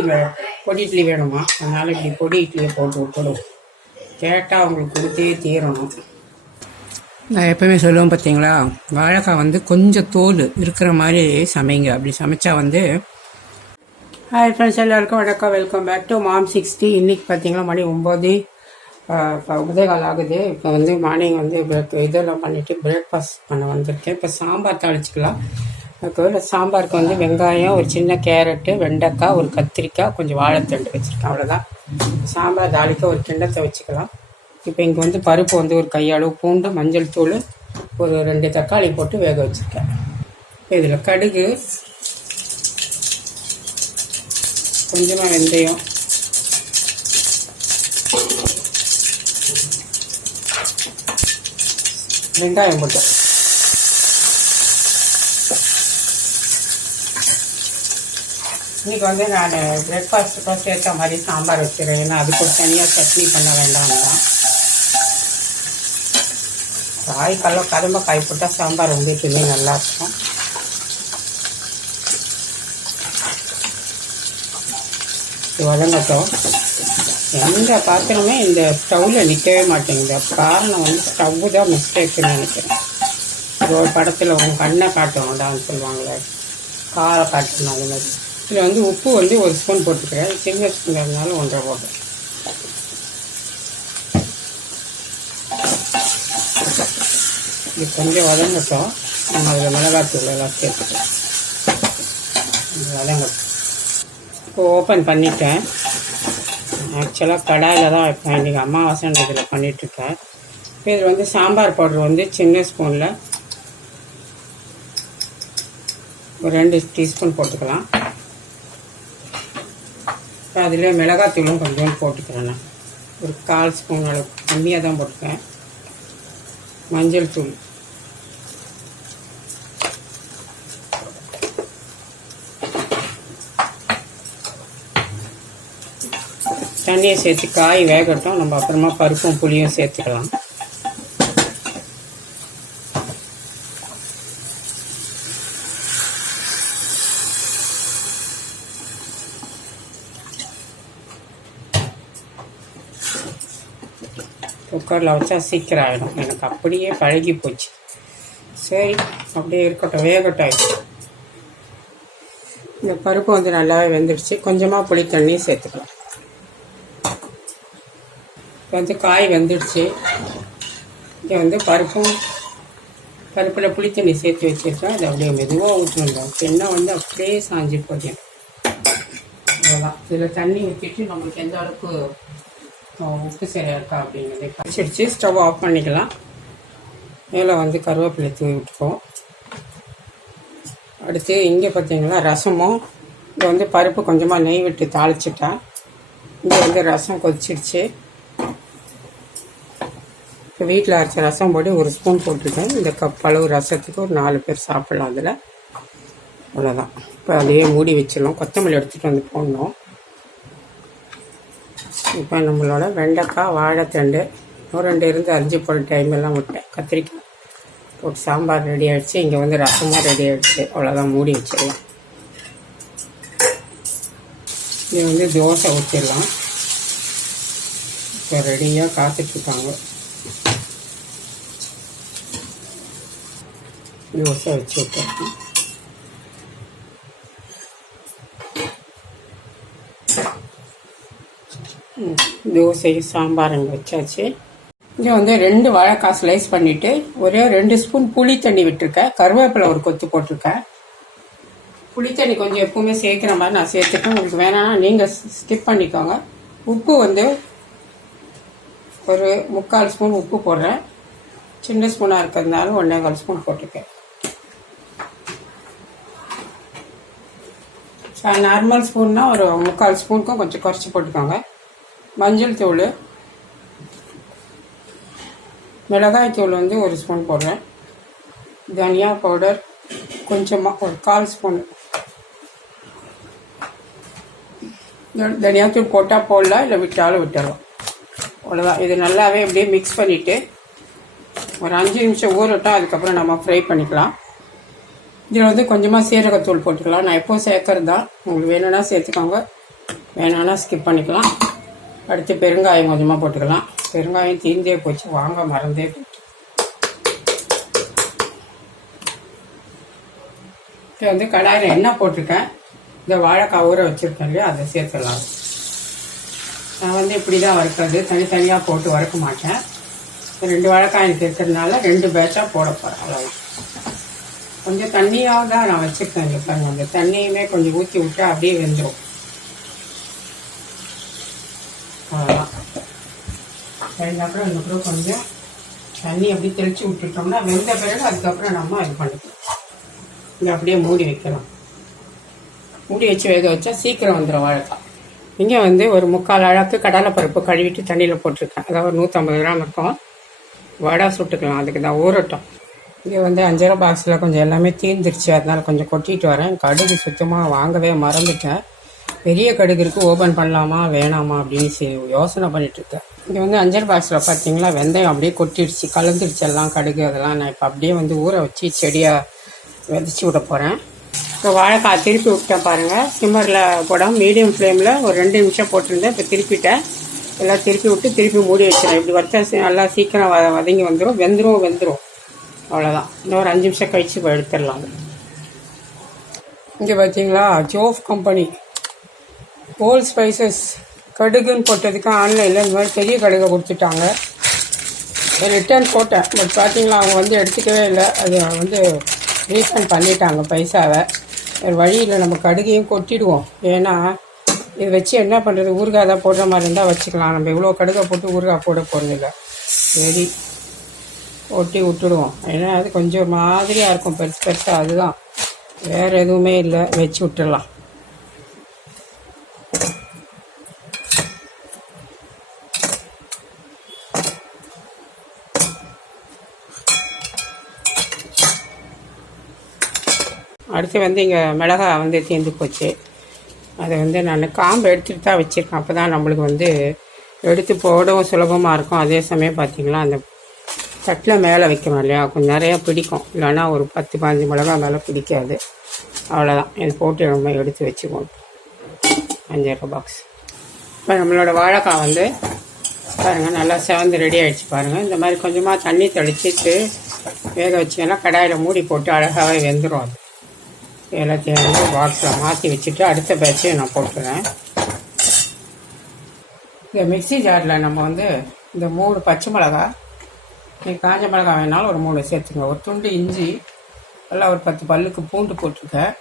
இட்லி பொடி இட்லி வேணுமா? அதனால் இப்படி பொடி இட்லியை போட்டு விட்டுடும். கேட்டால் அவங்களுக்கு கொடுத்தே தீரணும். நான் எப்பவுமே சொல்லுவேன் பார்த்தீங்களா வாழைக்காய் வந்து கொஞ்சம் தோல் இருக்கிற மாதிரி சமைங்க. அப்படி சமைச்சா வந்து ஹாய் ஃப்ரெண்ட்ஸ் எல்லாருக்கும் வணக்கம். Welcome back to mom sixty இன்றைக்கி பார்த்தீங்களா மணி ஒம்பது உதயகால் ஆகுது. இப்போ வந்து மார்னிங் வந்து இதெல்லாம் பண்ணிவிட்டு பிரேக்ஃபாஸ்ட் பண்ண வந்திருக்கேன். இப்போ சாம்பார் தாளிச்சிக்கலாம். அதுக்கு சாம்பாருக்கு வந்து வெங்காயம் ஒரு சின்ன கேரட்டு வெண்டைக்காய் ஒரு கத்திரிக்காய் கொஞ்சம் வாழைத்தண்டு வச்சுருக்கேன். அவ்வளோதான் சாம்பார் தாளிக்க ஒரு கிண்ணத்தை வச்சுக்கலாம். இப்போ இங்கே வந்து பருப்பு வந்து ஒரு கையளவு பூண்டு மஞ்சள் தூள் ஒரு ரெண்டு தக்காளி போட்டு வேக வச்சுருக்கேன். இதில் கடுகு கொஞ்சமாக வெந்தயம் வெங்காயம் போட்டு இன்னைக்கு வந்து நான் பிரேக்ஃபாஸ்ட்டுக்கும் சேர்த்த மாதிரி சாம்பார் வச்சுருவேன் ஏன்னா அதுக்கு தனியாக சட்னி பண்ண வேண்டாம் தான் காய் கல்ல கரும்ப காய் போட்டால் சாம்பார் வந்து எப்பவுமே நல்லாயிருக்கும். இது வதங்கட்டும். எந்த பாத்திரமே இந்த ஸ்டவ்வில் நிற்கவே மாட்டேங்குது. காரணம் வந்து ஸ்டவ்வு தான் மிஸ்டேக்குன்னு நினைக்கிறேன். ஒரு படத்தில் உங்கள் கண்ணை காட்டுவாங்க தான் சொல்லுவாங்களே. காரை காட்டணும் அது மாதிரி இதில் வந்து உப்பு வந்து ஒரு ஸ்பூன் போட்டுக்கிறேன். சின்ன ஸ்பூன் இருந்தாலும் ஒன்றரை போடுறேன் இது கொஞ்சம் வதங்கட்டும். நம்ம அதில் மிளகாத்தூள் எல்லாம் சேர்த்துக்கலாம். வதங்கட்டும். இப்போ ஓப்பன் பண்ணிட்டேன். ஆக்சுவலாக கடாயில் தான் வைப்பேன். இன்றைக்கி அமாவாசைன்றதில் பண்ணிகிட்ருக்கேன் இப்போ இதில் வந்து சாம்பார் பவுடர் வந்து சின்ன ஸ்பூனில் ஒரு ரெண்டு டீஸ்பூன் போட்டுக்கலாம். அதில் மிளகாத்தூளும் கொஞ்சம் போட்டுக்கிறேன் நான் ஒரு கால் ஸ்பூன் அளவு. கம்மியாக தான் போட்டுக்கேன் மஞ்சள் தூள். தண்ணியை சேர்த்து காய் வேகட்டும். நம்ம அப்புறமா பருப்பும் புளியும் சேர்த்துக்கலாம். குக்கரில் வச்சா சீக்கிரம் ஆகிடும் எனக்கு அப்படியே பழகி போச்சு. சரி அப்படியே இருக்கட்டும் வேகட்டும். இந்த பருப்பு வந்து நல்லாவே வெந்துடுச்சு. கொஞ்சமாக புளி தண்ணி சேர்த்துக்கலாம். இப்போ வந்து காய் வெந்துடுச்சு. இங்கே வந்து பருப்பும் பருப்பில் புளி தண்ணி சேர்த்து வச்சுருக்கேன். அது அப்படியே மெதுவாக ஊற்றணும் கிண்ணம் வந்து அப்படியே சாஞ்சி போகிறேன் அவ்வளோதான் இதில் தண்ணி ஊற்றிட்டு நம்மளுக்கு எந்த அளவுக்கு உப்பு சரியாக இருக்கா அப்படிங்கிறதை கழிச்சிடுச்சு ஸ்டவ் ஆஃப் பண்ணிக்கலாம். மேலே வந்து கருவேப்பிலை தூவி விட்டுப்போம் அடுத்து இங்கே பார்த்தீங்களா ரசமும். இங்கே வந்து பருப்பு கொஞ்சமாக நெய் விட்டு தாளிச்சிட்டேன் இங்கே வந்து ரசம் கொதிச்சிடுச்சு. இப்போ வீட்டில் அரைச்ச ரசம் போட்டு ஒரு ஸ்பூன் போட்டுருக்கேன் இந்த கப் அளவு ரசத்துக்கு ஒரு நாலு பேர் சாப்பிடலாம் அதில். அவ்வளோதான் இப்போ அதையே மூடி வச்சிடலாம். கொத்தமல்லி எடுத்துகிட்டு வந்து போடணும். இப்போ நம்மளோட வெண்டைக்காய் வாழைத்தண்டு ஒரு ரெண்டு இருந்து அரிஞ்சு போன டைம் எல்லாம் விட்டேன். கத்திரிக்காய் போட்டு சாம்பார் ரெடி ஆகிடுச்சு இங்கே வந்து ரசமும் ரெடி ஆகிடுச்சு அவ்வளோதான் மூடி வச்சிடலாம் இது வந்து தோசை ஊற்றிடலாம் இப்போ ரெடியாக காத்துட்ருக்காங்க தோசை வச்சு தோசை சாம்பார் வச்சாச்சு. இங்கே வந்து ரெண்டு வாழைக்காய் ஸ்லைஸ் பண்ணிவிட்டு ஒரே ரெண்டு ஸ்பூன் புளி தண்ணி விட்டுருக்கேன். கருவேப்பிலை ஒரு கொத்து போட்டிருக்கேன். புளி தண்ணி கொஞ்சம் எப்பவுமே சேர்க்குற மாதிரி நான் சேர்த்துக்கேன் உங்களுக்கு வேணாம்னா நீங்கள் ஸ்கிப் பண்ணிக்கோங்க. உப்பு வந்து ஒரு முக்கால் ஸ்பூன் உப்பு போடுறேன். சின்ன ஸ்பூனாக இருக்கிறதுனால ஒன்றே கால் ஸ்பூன் போட்டிருக்கேன் நார்மல் ஸ்பூன்னா ஒரு முக்கால் ஸ்பூனுக்கும் கொஞ்சம் குறைச்சி போட்டுக்கோங்க. மஞ்சள் தூள் மிளகாய் தூள் வந்து ஒரு ஸ்பூன் போடுறேன். தனியா பவுடர் கொஞ்சமாக ஒரு கால் ஸ்பூன். தனியாத்தூள் போட்டால் போடலாம் இல்லை விட்டாலும் விட்டுடலாம் அவ்வளோதான் இது நல்லாவே அப்படியே மிக்ஸ் பண்ணிவிட்டு ஒரு அஞ்சு நிமிஷம் ஊறட்டும் அதுக்கப்புறம் நம்ம ஃப்ரை பண்ணிக்கலாம். இதில் வந்து கொஞ்சமாக சீரகத்தூள் போட்டுக்கலாம். நான் எப்போ சேர்க்கறது தான் உங்களுக்கு வேணும்னா சேர்த்துக்கோங்க. வேணான்னா ஸ்கிப் பண்ணிக்கலாம். அடுத்து பெருங்காயம் கொஞ்சமாக போட்டுக்கலாம். பெருங்காயம் தீந்தே போச்சு. வாங்க மறந்தே போச்சு. இப்போ வந்து கடாயில் எண்ணெய் போட்டிருக்கேன். இந்த வாழைக்காய் ஊற வச்சுருக்கேன் இல்லையா? அதை சேர்த்துடலாம். நான் வந்து இப்படி தான் வறுக்கிறது. தனித்தனியாக போட்டு வறுக்க மாட்டேன். ரெண்டு வாழைக்காய் எனக்கு இருக்கிறதுனால ரெண்டு பேட்சாக போட போகிறேன் அவ்வளோ கொஞ்சம் தண்ணியாக தான் நான் வச்சுருக்கேன். இங்கே பாருங்க அந்த தண்ணியுமே கொஞ்சம் ஊற்றி விட்டு அப்படியே வெந்துடும் தெரிஞ்சாப்புறம் அதுக்கப்புறம் கொஞ்சம் தண்ணி அப்படியே தெளித்து விட்டுட்டோம்னா வெந்த பிறகு அதுக்கப்புறம் நம்ம இது பண்ணிக்கலாம். இங்கே அப்படியே மூடி வைக்கலாம். மூடி வச்சு வேக வச்சா சீக்கிரம் வந்துடும் வாழைக்காய். இங்கே வந்து ஒரு முக்கால் அழகு கடலைப்பருப்பு கழுவிட்டு தண்ணியில் போட்டிருக்கேன். அதாவது ஒரு நூற்றம்பது கிராம் இருக்கும். வடை சுட்டுக்கலாம். அதுக்கு தான் ஊறட்டும். இங்கே வந்து அஞ்சரை பாக்ஸில் கொஞ்சம் எல்லாமே தீர்ந்துருச்சு அதனால் கொஞ்சம் கொட்டிட்டு வரேன். கடுகு சுத்தமாக வாங்கவே மறந்துட்டேன். பெரிய கடுகு இருக்குது ஓப்பன் பண்ணலாமா வேணாமா அப்படின்னு சரி யோசனை பண்ணிட்டு இருக்கேன். இங்கே வந்து அஞ்சல் பாக்ஸில் பார்த்தீங்களா வெந்தயம் அப்படியே கொட்டிடுச்சு கலந்துருச்சு எல்லாம் கடுகு அதெல்லாம். நான் இப்போ அப்படியே வந்து ஊற வச்சு செடியாக விதைச்சி விட போகிறேன் இப்போ வாழைக்காய் திருப்பி விட்டேன் பாருங்கள் சிம்மரில் போடாமல் மீடியம் ஃப்ளேமில் ஒரு ரெண்டு நிமிஷம் போட்டிருந்தேன். இப்போ திருப்பிட்டேன். எல்லாம் திருப்பி விட்டு திருப்பி மூடி வச்சிடறேன். இப்படி வச்சா நல்லா சீக்கிரம் வ வதங்கி வந்துடும் வெந்துடும் வெந்துடும் அவ்வளோதான் இன்னும் ஒரு அஞ்சு நிமிஷம் கழிச்சு எடுத்துடலாம். இங்கே பார்த்தீங்களா ஜோஃப் கம்பெனி ஹோல் ஸ்பைசஸ் கடுகுன்னு போட்டதுக்கு ஆன்லைனில் இந்த மாதிரி பெரிய கடுகை கொடுத்துட்டாங்க. ரிட்டர்ன் போட்டேன். பட் பார்த்தீங்களா அவங்க வந்து எடுத்துக்கவே இல்லை. அது வந்து ரீஃபண்ட் பண்ணிட்டாங்க பைசாவை. வேறு வழியில் நம்ம கடுகையும் கொட்டிடுவோம். ஏன்னா இது வச்சு என்ன பண்ணுறது ஊறுகாய் தான் போடுற மாதிரி இருந்தால் வச்சுக்கலாம். நம்ம இவ்வளோ கடுகை போட்டு ஊறுகாய் போட போகிறதில்ல சரி. ஒட்டி விட்டுடுவோம். ஏன்னா அது கொஞ்சம் மாதிரியாக இருக்கும். பெருசு பெருசாக அதுதான். வேறு எதுவுமே இல்லை. வச்சு விட்டுடலாம். அடுத்து வந்து இங்கே மிளகா வந்து தீர்ந்து போச்சு. அதை வந்து நான் காம்பு எடுத்துகிட்டு தான் வச்சுருக்கேன். அப்போ தான் நம்மளுக்கு வந்து எடுத்து போடவும் சுலபமாக இருக்கும். அதே சமயம் பார்த்தீங்களா அந்த தட்டில் மேலே வைக்கணும் இல்லையா? கொஞ்சம் நிறையா பிடிக்கும். இல்லைன்னா ஒரு பத்து பதினஞ்சு மிளகா மேலே பிடிக்காது. அவ்வளோதான் இது போட்டு நம்ம எடுத்து வச்சுக்குவோம். அஞ்சாயிரம் பாக்ஸ் இப்போ நம்மளோட வாழைக்காய் வந்து பாருங்கள் நல்லா செவந்து ரெடி ஆகிடுச்சு பாருங்கள் இந்த மாதிரி கொஞ்சமாக தண்ணி தெளிச்சிட்டு வேக வச்சிங்கன்னா கடாயில் மூடி போட்டு அழகாகவே வெந்துடும் அது. எல்லாத்தையும் வந்து பாக்ஸில் மாற்றி வச்சுட்டு அடுத்த பேட்சையும் நான் போட்டுறேன். இந்த மிக்சி ஜாரில் நம்ம வந்து இந்த மூணு பச்சை மிளகா நீங்கள் காஞ்ச மிளகா வேணாலும் ஒரு மூணு சேர்த்துங்க ஒரு துண்டு இஞ்சி நல்லா ஒரு பத்து பல்லுக்கு பூண்டு போட்டிருக்கேன்.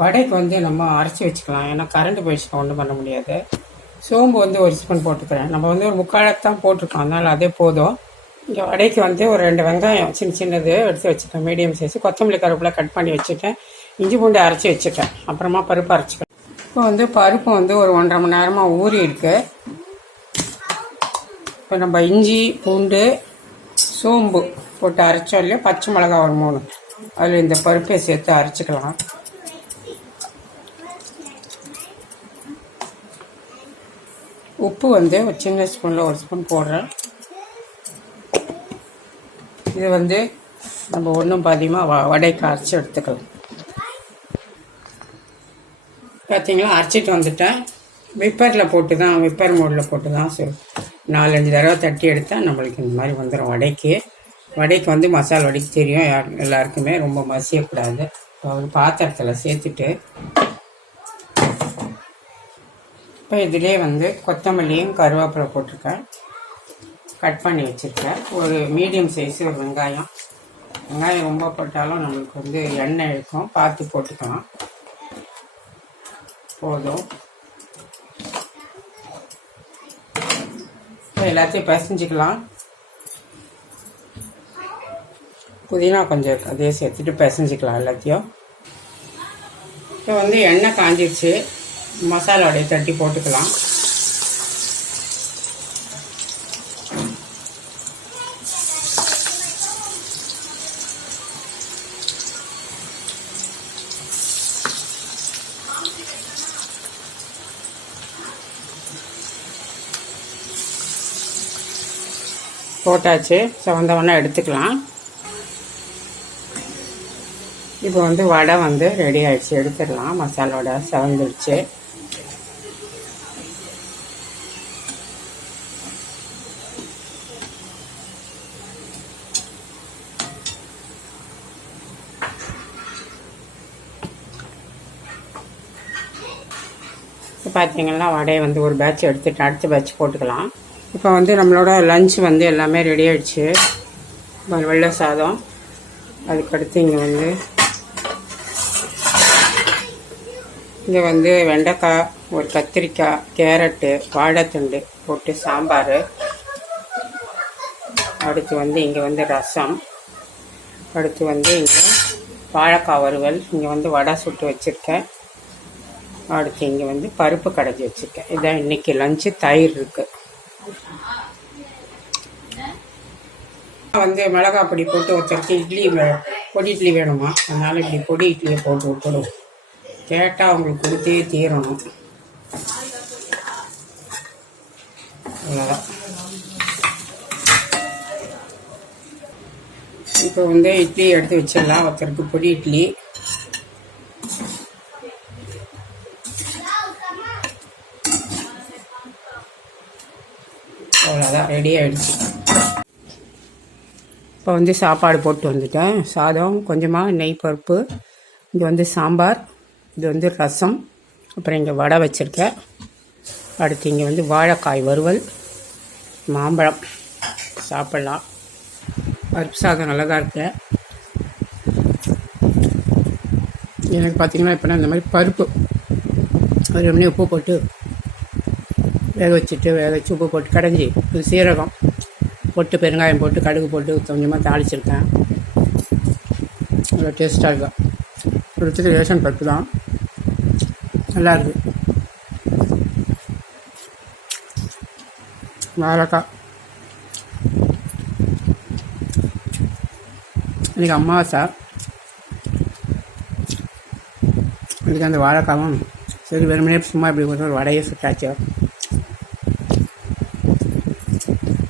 வடைக்கு வந்து நம்ம அரைச்சி வச்சுக்கலாம். ஏன்னா கரண்ட் போயிடுச்சுன்னா ஒன்றும் பண்ண முடியாது. சோம்பு வந்து ஒரு ஸ்பூன் போட்டுக்கிறேன். நம்ம வந்து ஒரு முக்காலத்தான் போட்டிருக்கோம். அதனால் அதே போதும். இங்கே வடைக்கு வந்து ஒரு ரெண்டு வெங்காயம் சின்ன சின்னது எடுத்து வச்சுட்டேன். மீடியம் சைஸ் கொத்தமல்லி கருவேப்பிலை கட் பண்ணி வச்சுட்டேன். இஞ்சி பூண்டு அரைச்சி வச்சுட்டேன். அப்புறமா பருப்பு அரைச்சிக்கிறேன் இப்போ வந்து பருப்பு வந்து ஒரு ஒன்றரை மணி நேரமாக ஊறி இருக்கு. இப்போ நம்ம இஞ்சி பூண்டு சோம்பு போட்டு அரைச்சோம் இல்லையா? பச்சை மிளகா ஒரு மூணு. அதில் இந்த பருப்பை சேர்த்து அரைச்சிக்கலாம். உப்பு வந்து ஒரு சின்ன ஸ்பூனில் ஒரு ஸ்பூன் போடுறேன். இது வந்து நம்ம ஒன்றும் பாதியமாக வ வடைக்கு அரைச்சி எடுத்துக்கலாம். பார்த்தீங்களா அரைச்சிட்டு வந்துட்டேன். விப்பரில் போட்டு தான் விப்பர் மோடில் போட்டு தான் சொல் நாலஞ்சு தடவை தட்டி எடுத்தால் நம்மளுக்கு இந்த மாதிரி வந்துடும் வடைக்கு. வடைக்கு வந்து மசாலா வடைக்கு தெரியும் யார் எல்லாருக்குமே ரொம்ப மசியக்கூடாது. ஒரு பாத்திரத்தில் சேர்த்துட்டு இப்போ இதிலே வந்து கொத்தமல்லியும் கருவேப்பிலை போட்டிருக்கேன். கட் பண்ணி வச்சுருக்கேன். ஒரு மீடியம் சைஸு ஒரு வெங்காயம். வெங்காயம் ரொம்ப போட்டாலும் நம்மளுக்கு வந்து எண்ணெய் இருக்கும். பார்த்து போட்டுக்கலாம். போதும். எல்லாத்தையும் பிசைஞ்சிக்கலாம். புதினா கொஞ்சம் இருக்கு அதே சேர்த்துட்டு பிசைஞ்சிக்கலாம் எல்லாத்தையும். இப்போ வந்து எண்ணெய் காஞ்சிருச்சு. மசாலாவோடைய தட்டி போட்டுக்கலாம். போட்டாச்சு. சவந்தவனாக எடுத்துக்கலாம். இப்போ வந்து வடை வந்து ரெடி ஆகிடுச்சு எடுத்துடலாம். மசாலா வடை பார்த்தீங்கன்னா வடையை வந்து ஒரு பேட்ச் எடுத்துட்டு அடுத்த பேட்ச் போட்டுக்கலாம். இப்போ வந்து நம்மளோட லஞ்ச் வந்து எல்லாமே ரெடி ஆயிடுச்சு. இப்போ வெள்ளை சாதம். அதுக்கடுத்து இங்கே வந்து இங்கே வந்து வெண்டைக்காய் ஒரு கத்திரிக்காய் கேரட்டு வாழைத்தண்டு போட்டு சாம்பார். அடுத்து வந்து இங்கே வந்து ரசம். அடுத்து வந்து இங்கே வாழைக்காய் வறுவல். இங்கே வந்து வடை சுட்டு வச்சுருக்கேன். அடுத்து இங்கே வந்து பருப்பு கடைஞ்சி வச்சுருக்கேன். இதான் இன்றைக்கி லஞ்சு தயிர் இருக்குது வந்து மிளகா பொடி போட்டு ஒருத்தருக்கு இட்லி பொடி இட்லி வேணுமா? அதனால இப்படி பொடி இட்லியை போட்டு விட்டுடும். கேட்டால் அவங்களுக்கு கொடுத்தே தீரணும். அவ்வளோதான் இப்போ வந்து இட்லி எடுத்து வச்சிடலாம். ஒருத்தருக்கு பொடி இட்லி. அவ்வளோதான் ரெடி ஆயிடுச்சு. இப்போ வந்து சாப்பாடு போட்டு வந்துட்டேன். சாதம் கொஞ்சமாக நெய் பருப்பு இது வந்து சாம்பார் இது வந்து ரசம் அப்புறம் இங்கே வடை வச்சுருக்கேன். அடுத்து இங்கே வந்து வாழைக்காய் வறுவல் மாம்பழம். சாப்பிட்லாம். பருப்பு சாதம் நல்லா தான் இருக்கு. எனக்கு பார்த்தீங்கன்னா இப்போ இந்த மாதிரி பருப்பு ஒரு மணி உப்பு போட்டு வேக வச்சுட்டு வேக வச்சு உப்பு போட்டு கடைஞ்சி சீரகம். போட்டு பெருங்காயம் போட்டு கடுகு போட்டு கொஞ்சமாக தாளிச்சிருக்கேன். நல்லா டேஸ்ட்டாக இருக்கும் பிடிச்சது ரேஷன் பருப்பு தான். நல்லா இருக்குது வாழைக்காய். இன்னைக்கு அமாவாசை. இதுக்கு அந்த வாழைக்காவும் சரி வெறுமனே சும்மா இப்படி ஒரு வடையை சுட்டாச்சு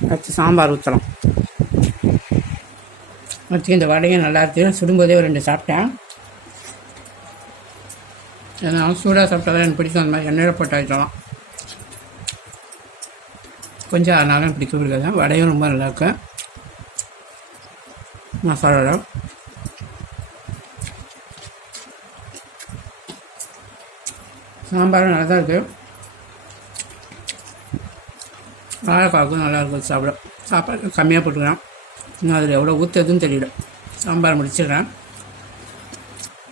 அடுத்து சாம்பார் ஊற்றலாம் அடுத்து இந்த வடையும் நல்லா இருக்கு சுடும்போதே ஒரு ரெண்டு சாப்பிட்டேன். அதனால் சூடாக சாப்பிட்டா தான் எனக்கு பிடிக்கும். அந்த மாதிரி எண்ணெயில் போட்டு ஆயிட்டலாம் கொஞ்சம் அதனால பிடிக்க பிடிக்காது? வடையும் ரொம்ப நல்லா இருக்கு. மசாலா சாம்பாரும் நல்லா தான் இருக்குது வாழைக்காவுக்கும் நல்லா இருக்கும். சாப்பிட சாப்பாடு கம்மியாக போட்டுக்கிறேன். இன்னும் அதில் எவ்வளோ ஊற்றுறதுன்னு தெரியல. சாம்பார் முடிச்சிடுறேன்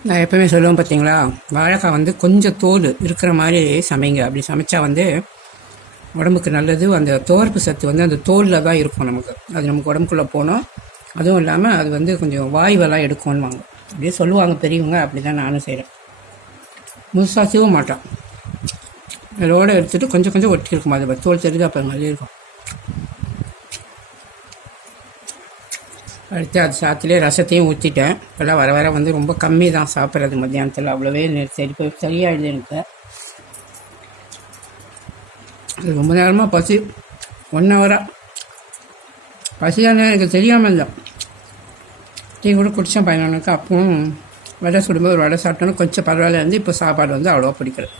நான் எப்போவுமே சொல்லுவேன் பார்த்தீங்களா வாழைக்காய் வந்து கொஞ்சம் தோல் இருக்கிற மாதிரி சமைங்க. அப்படி சமைச்சா வந்து உடம்புக்கு நல்லது. அந்த தோர்ப்பு சத்து வந்து அந்த தோலில் தான் இருக்கும் நமக்கு. அது நமக்கு உடம்புக்குள்ளே போனோம். அதுவும் இல்லாமல் அது வந்து கொஞ்சம் வாய்வெல்லாம் எடுக்கும்னுவாங்க. அப்படியே சொல்லுவாங்க பெரியவங்க. அப்படி தான் நானும் செய்கிறேன் முழுசாக சீவ மாட்டான் அதோட எடுத்துகிட்டு கொஞ்சம் கொஞ்சம் ஒட்டி இருக்கும் அது தோல் தெரிஞ்சு அப்போ மாதிரி இருக்கும். அடுத்து அது சாத்திலே ரசத்தையும் ஊற்றிட்டேன் இப்போல்லாம் வர வர வந்து ரொம்ப கம்மி தான் சாப்பிட்றது மத்தியானத்தில். அவ்வளோவே நெ- சரி போய் சரியாயிடுது எனக்கு அது ரொம்ப நேரமாக பசி ஒன் ஹவராக பசியான எனக்கு தெரியாமல் இல்லை. டீ கூட குடித்தேன் பையனுக்கு அப்பவும் வடை சுடும்போது ஒரு வடை சாப்பிட்டோன்னு கொஞ்சம் பரவாயில்ல இருந்து இப்போ சாப்பாடு வந்து அவ்வளோவா பிடிக்கிறது